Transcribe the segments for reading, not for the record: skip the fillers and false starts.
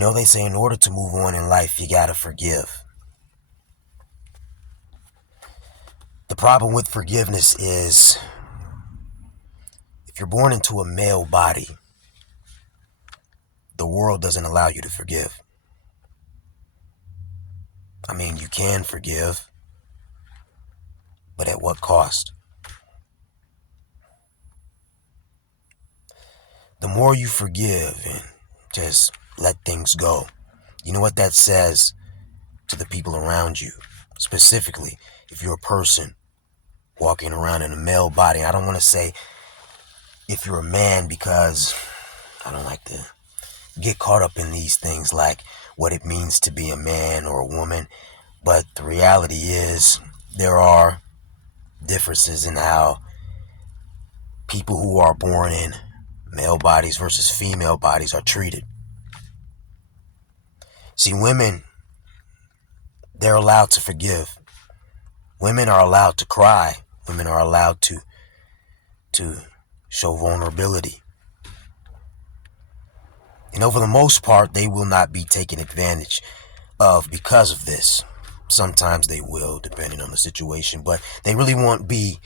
They say in order to move on in life, you gotta forgive. The problem with forgiveness is if you're born into a male body, the world doesn't allow you to forgive. I mean, you can forgive, but at what cost? The more you forgive and just let things go, you know what that says to the people around you? Specifically, if you're a person walking around in a male body. I don't want to say if you're a man because I don't like to get caught up in these things like what it means to be a man or a woman. But the reality is there are differences in how people who are born in male bodies versus female bodies are treated. See, women, they're allowed to forgive. Women are allowed to cry. Women are allowed to show vulnerability. For the most part, they will not be taken advantage of because of this. Sometimes they will, depending on the situation, but they really won't be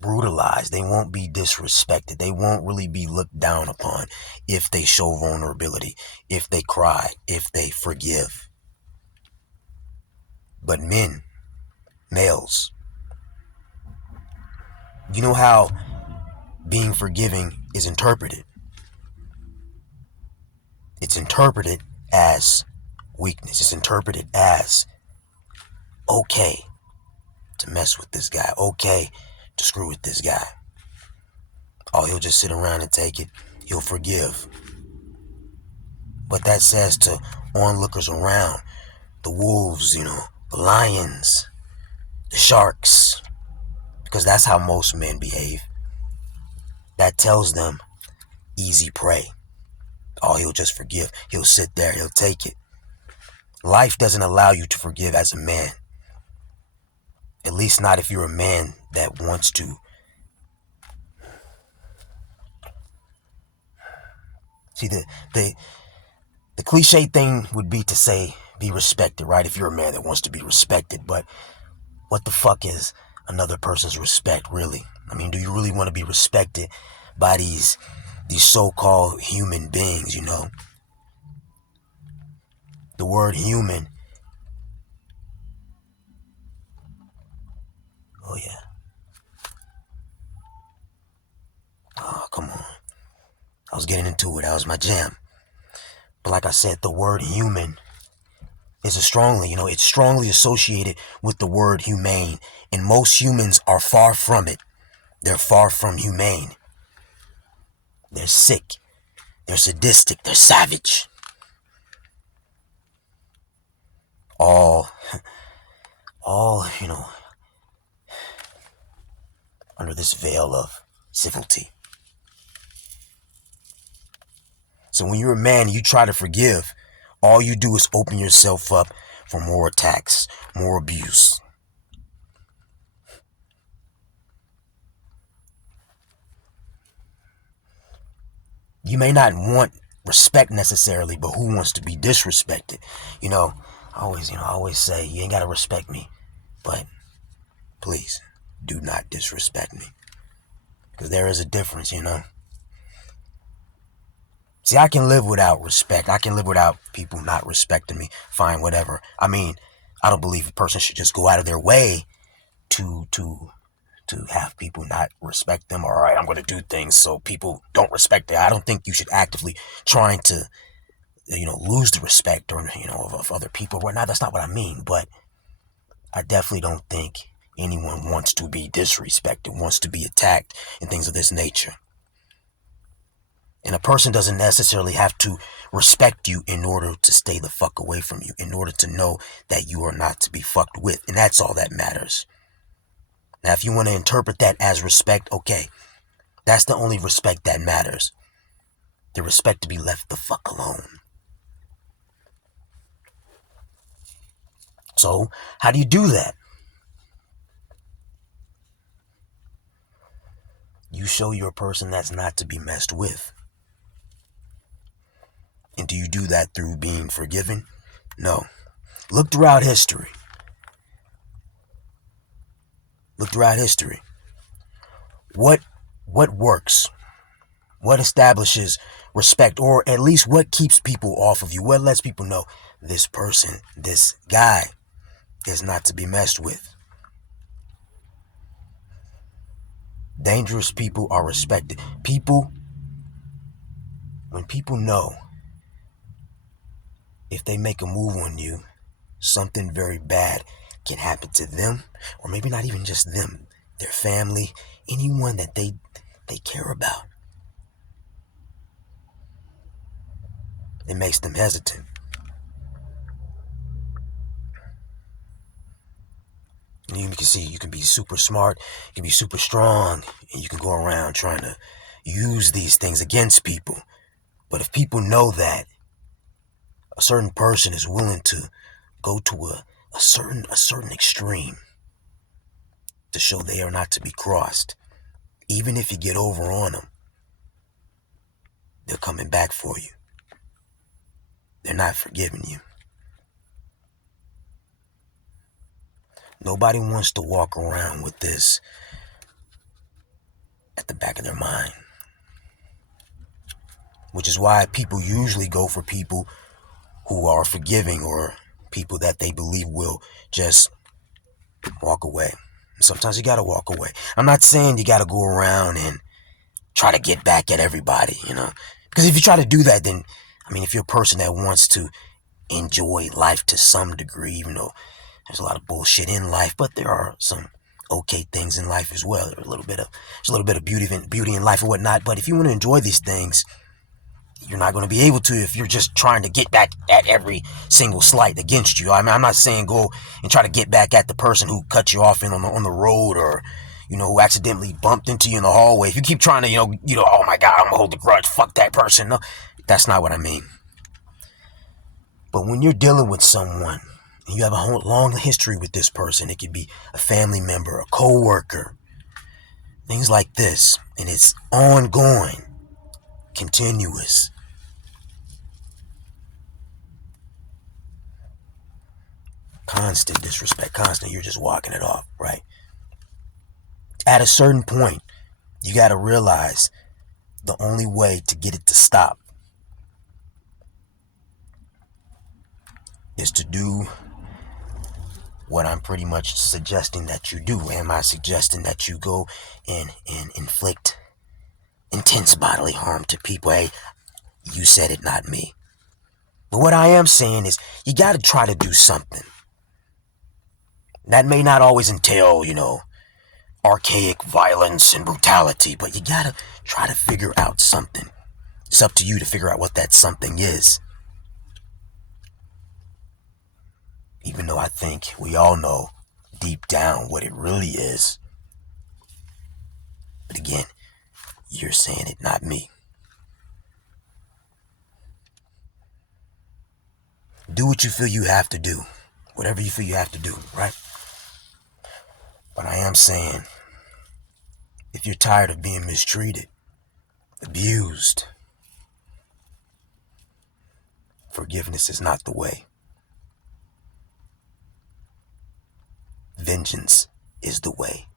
brutalized. They won't be disrespected. They won't really be looked down upon if they show vulnerability, if they cry, if they forgive. But men, males, you know how being forgiving is interpreted? It's interpreted as weakness. It's interpreted as okay to mess with this guy, okay to screw with this guy. Oh, he'll just sit around and take it. He'll forgive. But that says to onlookers around, the wolves, the lions, the sharks, because that's how most men behave. That tells them easy prey. Oh, he'll just forgive. He'll sit there. He'll take it. Life doesn't allow you to forgive as a man. At least not if you're a man that wants to. See, the cliche thing would be to say be respected, right? If you're a man that wants to be respected. But what the fuck is another person's respect, really? I mean, do you really want to be respected by these so-called human beings, The word human. Oh, yeah. Oh, come on. I was getting into it. That was my jam. But like I said, the word human is it's strongly associated with the word humane. And most humans are far from it. They're far from humane. They're sick. They're sadistic. They're savage. All, under this veil of civility. So when you're a man and you try to forgive, all you do is open yourself up for more attacks, more abuse. You may not want respect necessarily, but who wants to be disrespected? I always say you ain't gotta respect me, but please do not disrespect me. Because there is a difference, See, I can live without respect. I can live without people not respecting me. Fine, whatever. I mean, I don't believe a person should just go out of their way to have people not respect them. All right, I'm going to do things so people don't respect it. I don't think you should actively trying to, lose the respect or, of other people. Right now, that's not what I mean. But I definitely don't think anyone wants to be disrespected, wants to be attacked, and things of this nature. And a person doesn't necessarily have to respect you in order to stay the fuck away from you, in order to know that you are not to be fucked with. And that's all that matters. Now, if you want to interpret that as respect, okay. That's the only respect that matters. The respect to be left the fuck alone. So, how do you do that? You show you're a person that's not to be messed with. And do you do that through being forgiven? No. Look throughout history. Look throughout history. What works? What establishes respect, or at least what keeps people off of you? What lets people know this person, this guy is not to be messed with? Dangerous people are respected. When people know if they make a move on you, something very bad can happen to them, or maybe not even just them, their family, anyone that they care about. It makes them hesitant. And you can see, you can be super smart, you can be super strong, and you can go around trying to use these things against people. But if people know that a certain person is willing to go to a certain extreme to show they are not to be crossed, even if you get over on them, they're coming back for you. They're not forgiving you. Nobody wants to walk around with this at the back of their mind. Which is why people usually go for people who are forgiving, or people that they believe will just walk away. Sometimes you gotta walk away. I'm not saying you gotta go around and try to get back at everybody, Because if you try to do that, then, if you're a person that wants to enjoy life to some degree, even though there's a lot of bullshit in life, but there are some okay things in life as well. There's a little bit of beauty in life and whatnot. But if you want to enjoy these things, you're not going to be able to if you're just trying to get back at every single slight against you. I'm not saying go and try to get back at the person who cut you off on the road, or who accidentally bumped into you in the hallway. If you keep trying to, oh my God, I'm gonna hold a grudge. Fuck that person. No, that's not what I mean. But when you're dealing with someone and you have a whole long history with this person, it could be a family member, a co-worker, things like this, and it's ongoing, continuous. Constant disrespect, you're just walking it off, right? At a certain point, you got to realize the only way to get it to stop is to do what I'm pretty much suggesting that you do. Am I suggesting that you go and inflict intense bodily harm to people? Hey, you said it, not me. But what I am saying is, you got to try to do something. That may not always entail, archaic violence and brutality, but you got to try to figure out something. It's up to you to figure out what that something is. Even though I think we all know deep down what it really is. But again, you're saying it, not me. Do what you feel you have to do. Whatever you feel you have to do, right? But I am saying, if you're tired of being mistreated, abused, forgiveness is not the way. Vengeance is the way.